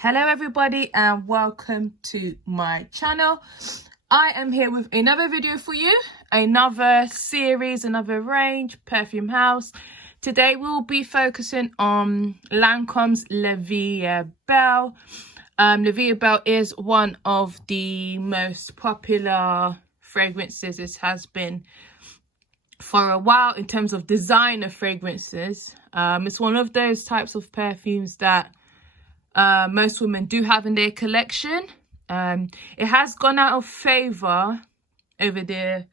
Hello everybody and welcome to my channel. I am here with another video for you, another series, another range, perfume house. Today we'll be focusing on Lancome's Olivia Bell. Olivia Bell is one of the most popular fragrances. It has been for a while in terms of designer fragrances. It's one of those types of perfumes that most women do have in their collection. It has gone out of favor over the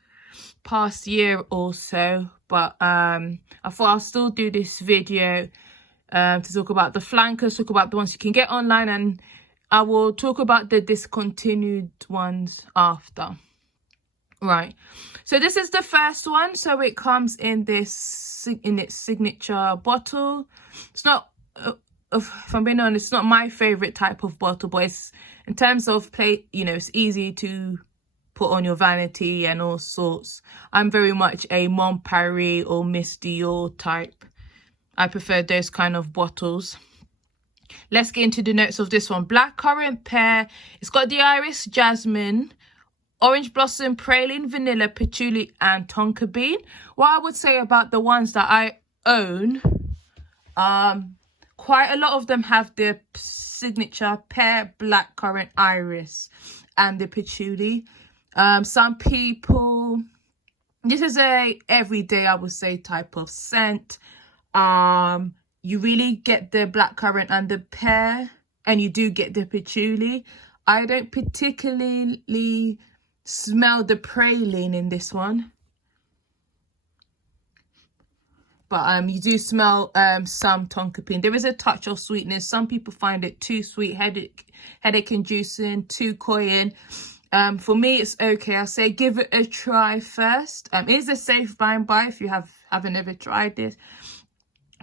past year or so, but I thought I'll still do this video to talk about the flankers, talk about the ones you can get online, and I will talk about the discontinued ones after. Right, so this is the first one. So it comes in its signature bottle. It's not if I'm being honest, it's not my favorite type of bottle, but it's in terms of it's easy to put on your vanity and all sorts. I'm very much a Mon Paris or Miss Dior type. I prefer those kind of bottles. Let's get into the notes of this one. Blackcurrant pear. It's got the iris, jasmine, orange blossom, praline, vanilla, patchouli, and tonka bean. What I would say about the ones that I own, quite a lot of them have the signature pear, blackcurrant, iris, and the patchouli. Some people, this is a everyday, I would say, type of scent. You really get the blackcurrant and the pear, and you do get the patchouli. I don't particularly smell the praline in this one, but you do smell some tonka bean. There is a touch of sweetness. Some people find it too sweet, headache inducing, too cloying. For me, it's okay. I say give it a try first. It is a safe buy if you haven't ever tried this.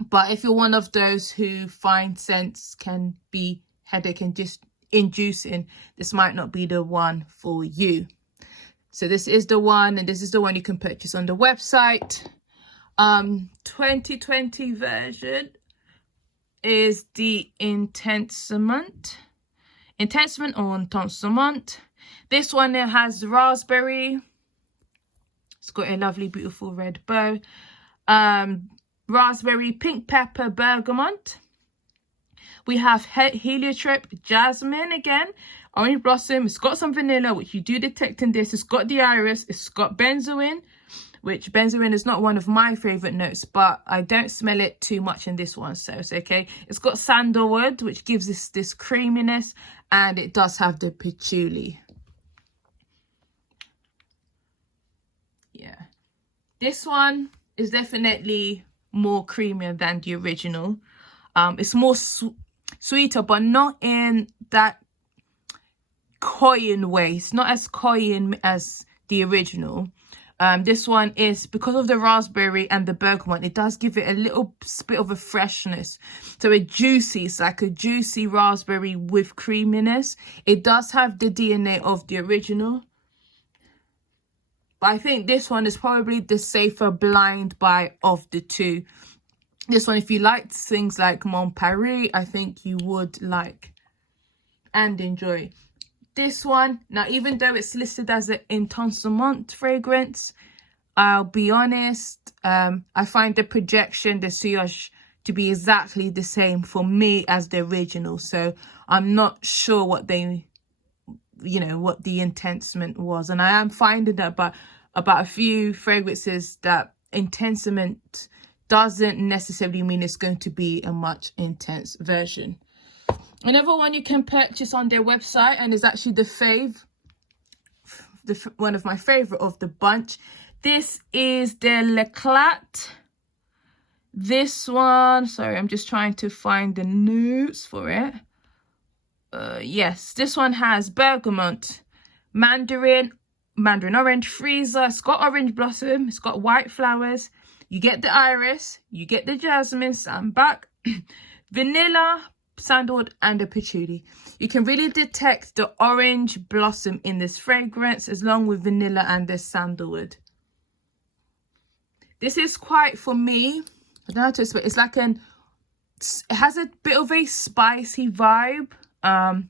But if you're one of those who find scents can be headache and just inducing, this might not be the one for you. So this is the one, and this is the one you can purchase on the website. 2020 version is the Intensement or Intensement. This one, it has raspberry. It's got a lovely, beautiful red bow. Raspberry, pink pepper, bergamot. We have heliotrope, jasmine again, orange blossom. It's got some vanilla, which you do detect in this. It's got the iris. It's got benzoin, which benzoin is not one of my favorite notes, but I don't smell it too much in this one, so it's okay. It's got sandalwood, which gives this creaminess, and it does have the patchouli. Yeah, this one is definitely more creamier than the original. It's more sweeter, but not in that cloying way. It's not as cloying as the original. This one is, because of the raspberry and the bergamot, it does give it a little bit of a freshness. So it's like a juicy raspberry with creaminess. It does have the DNA of the original, but I think this one is probably the safer blind buy of the two. This one, if you liked things like Mon Paris, I think you would like and enjoy. This one, now even though it's listed as an Intensement fragrance, I'll be honest, I find the projection, the sillage, to be exactly the same for me as the original. So I'm not sure what the Intensement was. And I am finding that about a few fragrances that Intensement doesn't necessarily mean it's going to be a much intense version. Another one you can purchase on their website, and is actually one of my favorite of the bunch. This is the L'Eclat. This one, sorry, I'm just trying to find the notes for it. Yes, this one has bergamot, mandarin orange, freezer. It's got orange blossom. It's got white flowers. You get the iris. You get the jasmine, sambac, vanilla, sandalwood, and the patchouli. You can really detect the orange blossom in this fragrance, along with vanilla and the sandalwood. This is quite, for me, I don't know how to explain. It's like it has a bit of a spicy vibe. I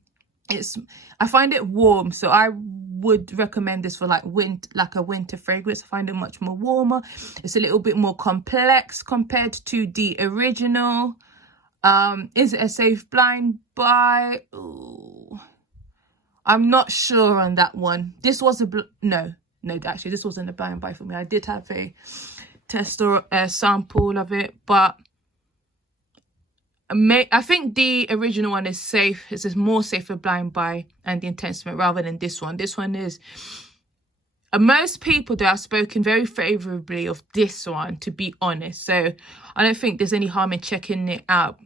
find it warm, so I would recommend this for like a winter fragrance. I find it much more warmer. It's a little bit more complex compared to the original. Is it a safe blind buy? Ooh, I'm not sure on that one. This was no, actually this wasn't a blind buy for me. I did have a test or a sample of it, but I think the original one is safe. It's a more safer blind buy and the Intensement rather than this one. This one is, most people that have spoken very favorably of this one, to be honest. So I don't think there's any harm in checking it out.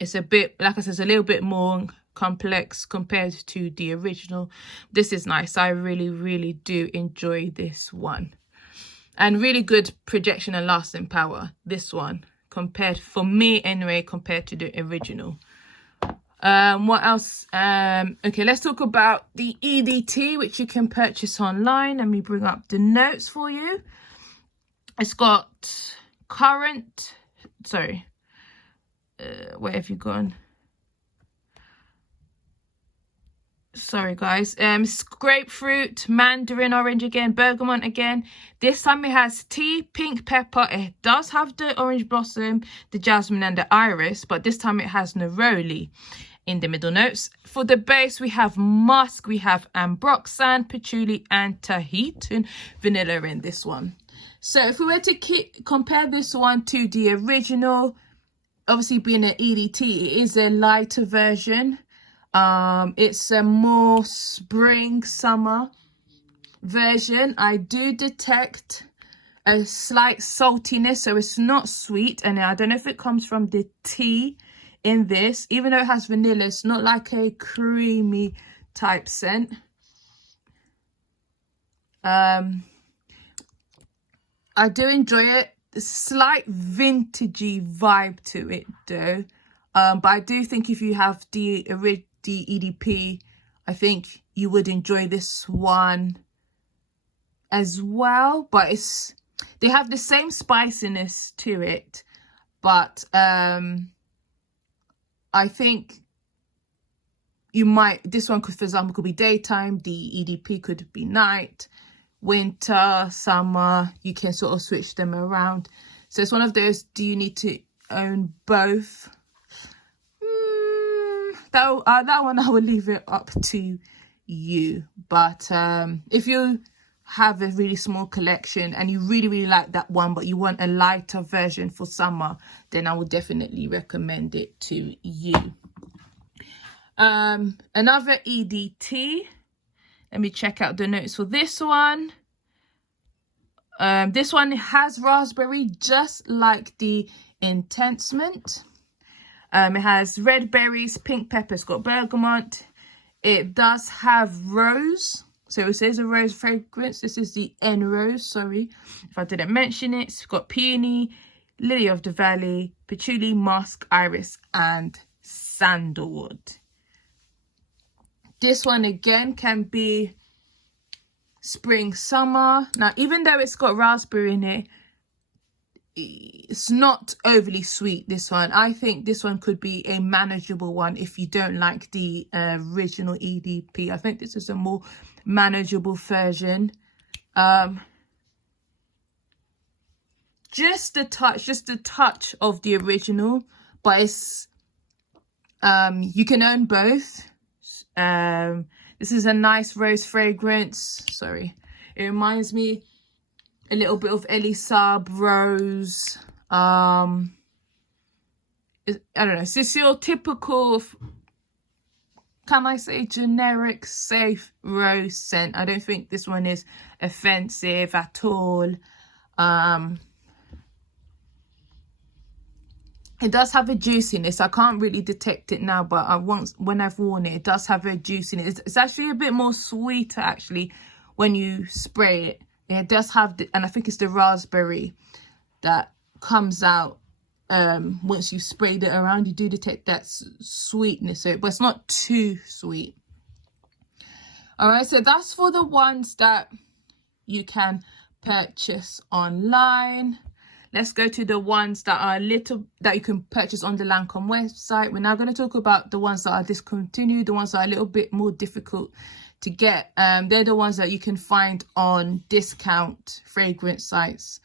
It's a bit, like I said, it's a little bit more complex compared to the original. This is nice. I really do enjoy this one. And really good projection and lasting power, this one. Compared, for me anyway, compared to the original. What else? Okay, let's talk about the EDT, which you can purchase online. Let me bring up the notes for you. It's got currant, sorry, where have you gone? Sorry guys, grapefruit, mandarin orange again, bergamot again. This time it has tea, pink pepper. It does have the orange blossom, the jasmine and the iris, but this time it has neroli in the middle notes. For the base we have musk, we have ambroxan, patchouli and Tahitian vanilla in this one. So if we were to compare this one to the original, obviously being an EDT, it is a lighter version. It's a more spring summer version. I do detect a slight saltiness, so it's not sweet, and I don't know if it comes from the tea in this. Even though it has vanilla, it's not like a creamy type scent. I do enjoy it. Slight vintagey vibe to it though. But I do think if you have the EDP, I think you would enjoy this one as well. But they have the same spiciness to it, but I think this one could, for example, could be daytime, the EDP could be night, winter, summer. You can sort of switch them around. So it's one of those, do you need to own both? That one I will leave it up to you. But if you have a really small collection and you really like that one, but you want a lighter version for summer, then I would definitely recommend it to you. Another EDT. Let me check out the notes for this one. This one has raspberry, just like the Intensement. It has red berries, pink pepper, it's got bergamot. It does have rose. So it says a rose fragrance. This is the N Rose, sorry if I didn't mention it. It's got peony, lily of the valley, patchouli, musk, iris, and sandalwood. This one again can be spring, summer. Now, even though it's got raspberry in it, it's not overly sweet, this one. I think this one could be a manageable one if you don't like the original EDP. I think this is a more manageable version. Just a touch of the original, but it's you can own both. This is a nice rose fragrance. Sorry, it reminds me a little bit of Elisab rose. I don't know, it's just your typical, can I say, generic safe rose scent. I don't think this one is offensive at all. It does have a juiciness. I can't really detect it now, but when I've worn it, it does have a juiciness. It's actually a bit more sweeter actually when you spray it. It does have and I think it's the raspberry that comes out once you sprayed it around. You do detect that sweetness to it, but it's not too sweet. All right, so that's for the ones that you can purchase online. let's go to the ones that are that you can purchase on the Lancome website. We're now going to talk about the ones that are discontinued, the ones that are a little bit more difficult to get. They're the ones that you can find on discount fragrance sites.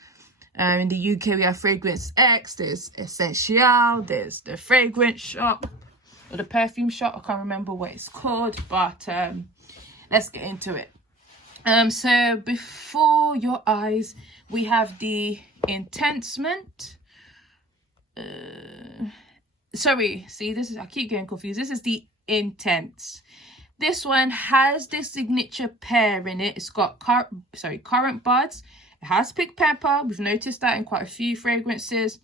In the UK, we have Fragrance X, there's Essential, there's the Fragrance Shop, or the Perfume Shop. I can't remember what it's called, but let's get into it. So before your eyes, we have the Intensement. Sorry, see, I keep getting confused. This is the Intense. This one has the signature pear in it. It's got currant buds. It has picked pepper. We've noticed that in quite a few fragrances.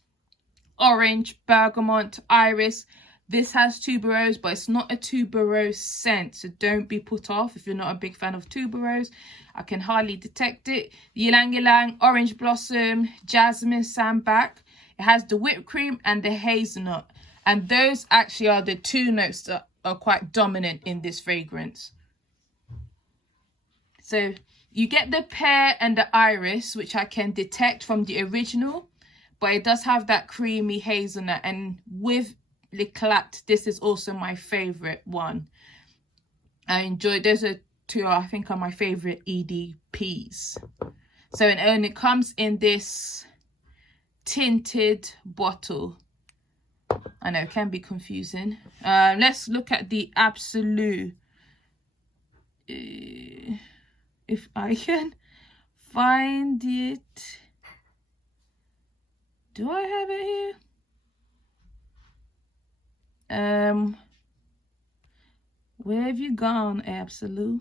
Orange, bergamot, iris. This has tuberose, but it's not a tuberose scent, so don't be put off if you're not a big fan of tuberose. I can hardly detect it. Ylang ylang, orange blossom, jasmine, sambac. It has the whipped cream and the hazelnut, and those actually are the two notes that are quite dominant in this fragrance. So you get the pear and the iris, which I can detect from the original, but it does have that creamy hazelnut. And with L'Eclat, this is also my favorite one. I enjoy, those are two I think are my favorite EDPs. So and it comes in this tinted bottle. I know it can be confusing. Let's look at the Absolu. If I can find it. Do I have it here? Where have you gone, Absolu?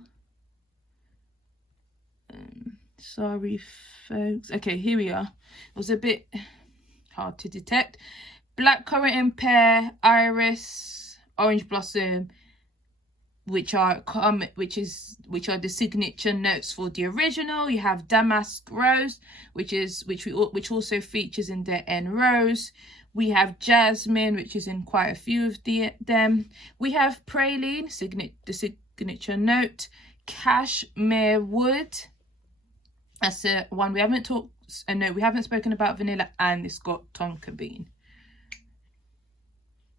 Sorry, folks. Okay, here we are. It was a bit hard to detect. Blackcurrant and pear, iris, orange blossom, which are the signature notes for the original. You have damask rose, which also features in the En Rose. We have jasmine, which is in quite a few of them. We have praline, the signature note. Cashmere wood. That's the one we haven't we haven't spoken about vanilla, and it's got tonka bean.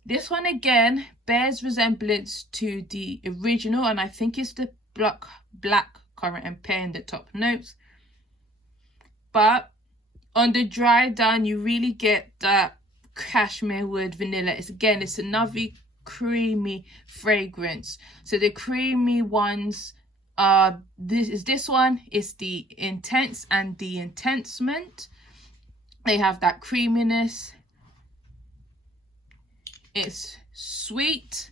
This one again bears resemblance to the original, and I think it's the black currant and pear in the top notes. But on the dry down, you really get that cashmere wood vanilla. It's another creamy fragrance. So the creamy ones are this one is the Intense and the Intensement. They have that creaminess. It's sweet,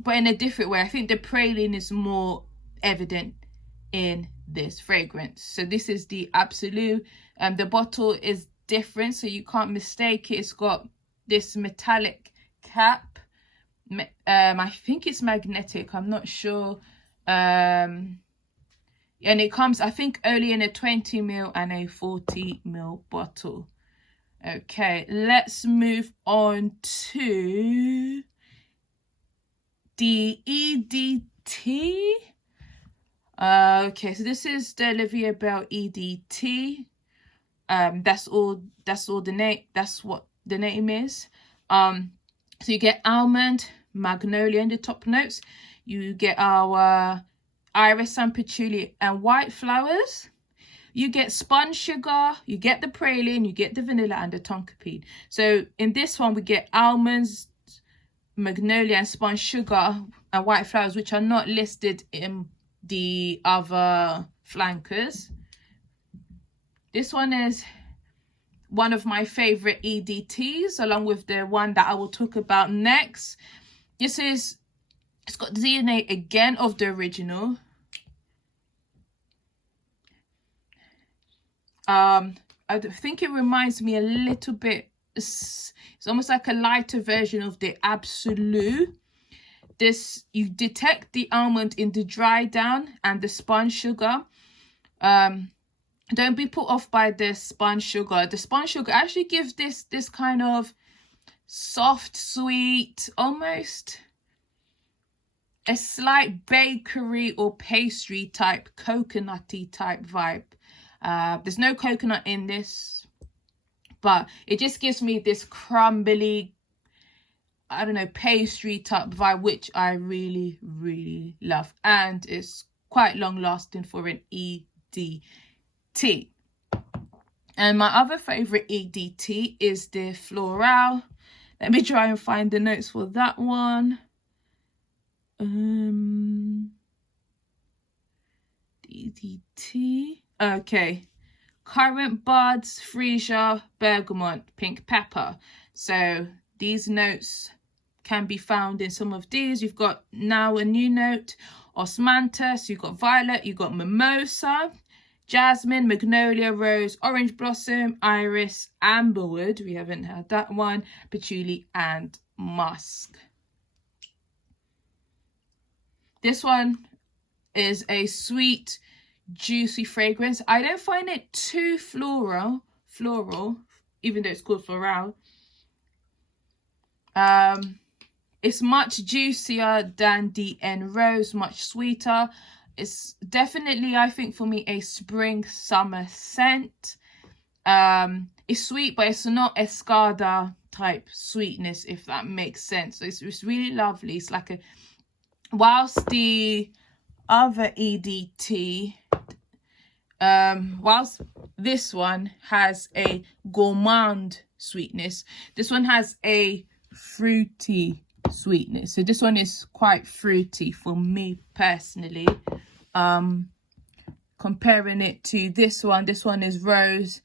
but in a different way. I think the praline is more evident in this fragrance. So this is the Absolu. The bottle is different, so you can't mistake it. It's got this metallic cap. I think it's magnetic. I'm not sure. And it comes, I think, only in a 20ml and a 40ml bottle. Okay, let's move on to the EDT. Okay, so this is the Olivia Bell EDT. That's what the name is. So you get almond, magnolia in the top notes. You get our iris and patchouli and white flowers. You get spun sugar, you get the praline, you get the vanilla and the tonka bean. So in this one, we get almonds, magnolia and spun sugar and white flowers, which are not listed in the other flankers. This one is one of my favorite EDTs, along with the one that I will talk about next. It's got DNA again of the original. I think it reminds me a little bit, it's almost like a lighter version of the Absolu. You detect the almond in the dry down and the spun sugar. Don't be put off by the spun sugar. The spun sugar actually gives this kind of soft, sweet, almost a slight bakery or pastry type, coconutty type vibe. There's no coconut in this, but it just gives me this crumbly, I don't know, pastry type vibe, which I really, really love. And it's quite long lasting for an EDT. And my other favorite EDT is the Florale. Let me try and find the notes for that one. EDT. Okay. Currant buds, freesia, bergamot, pink pepper. So these notes can be found in some of these. You've got now a new note, osmanthus, you've got violet, you've got mimosa, jasmine, magnolia, rose, orange blossom, iris, amberwood, we haven't had that one, patchouli, and musk. This one is a sweet, juicy fragrance. I don't find it too floral, even though it's called Florale. It's much juicier than the En Rose, much sweeter. It's definitely, I think, for me, a spring summer scent. It's sweet, but it's not Escada type sweetness, if that makes sense. So it's really lovely. It's like a, whilst the other EDT, whilst this one has a gourmand sweetness, this one has a fruity sweetness. So this one is quite fruity for me personally. Comparing it to this one is rose.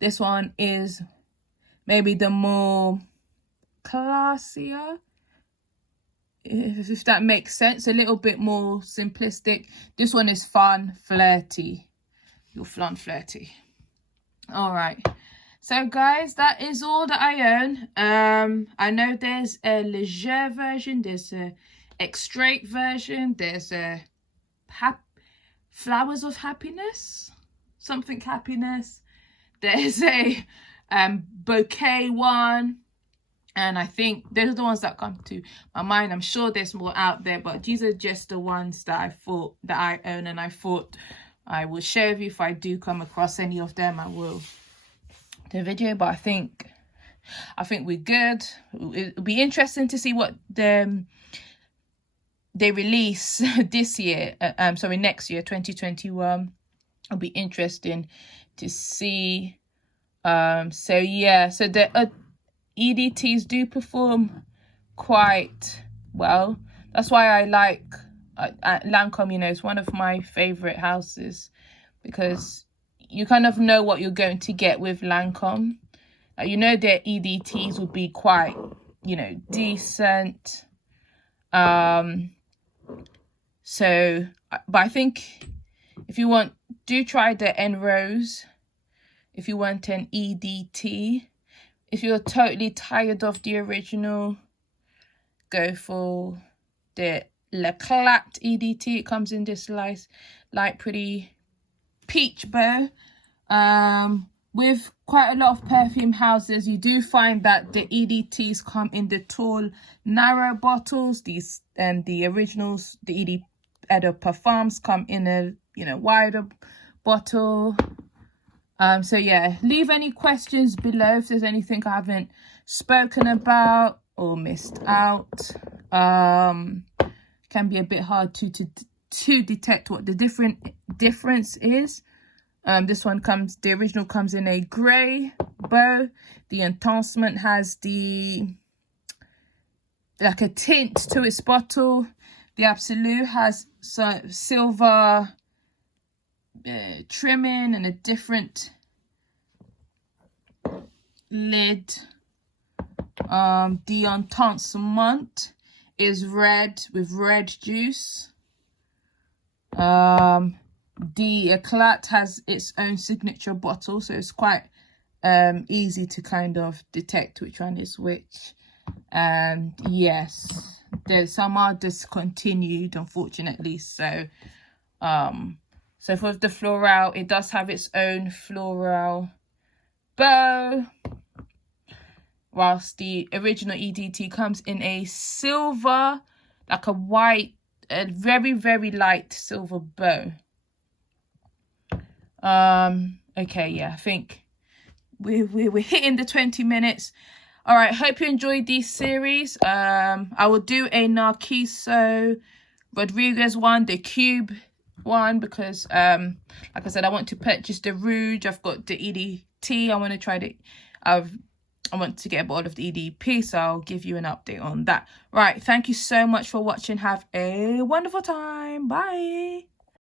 This one is maybe the more classier, if that makes sense, a little bit more simplistic. This one is fun, flirty. You're fun, flirty. All right. So guys, that is all that I own. I know there's a Leger version, there's a Extrait version, there's a Flowers of Happiness, something happiness. There's a bouquet one, and I think those are the ones that come to my mind. I'm sure there's more out there, but these are just the ones that I thought that I own, and I thought I will share with you. If I do come across any of them, I will do a video. But I think we're good. It'll be interesting to see what they release this year. Next year, 2021. It'll be interesting to see. So yeah, so the EDTs do perform quite well. That's why I like Lancome. You know, it's one of my favorite houses, because you kind of know what you're going to get with Lancome. You know, their EDTs will be quite, you know, decent. So, but I think if you want, do try the En Rose. If you want an EDT, if you're totally tired of the original, go for the L'Eclat EDT. It comes in this light pretty peach bow. With quite a lot of perfume houses, you do find that the EDTs come in the tall, narrow bottles. These the originals, the Eau de Parfums, come in a, you know, wider bottle. So yeah, leave any questions below if there's anything I haven't spoken about or missed out. Can be a bit hard to detect what the difference is. This one the original comes in a grey bow. The Intensement has like a tint to its bottle. The Absolu has some silver trimming and a different lid. The Intensement is red with red juice. The Eclat has its own signature bottle, so it's quite easy to kind of detect which one is which. And yes, some are discontinued, unfortunately. So so for the Florale, it does have its own Florale bow, whilst the original EDT comes in a silver, like a white, a very, very light silver bow. Okay, yeah, I think we're hitting the 20 minutes. All right, hope you enjoyed this series. I will do a Narciso Rodriguez one, the cube one, because like I said, I want to purchase the Rouge. I've got the EDT. I want to try I want to get a bottle of the EDP, so I'll give you an update on that. Right, thank you so much for watching. Have a wonderful time. Bye.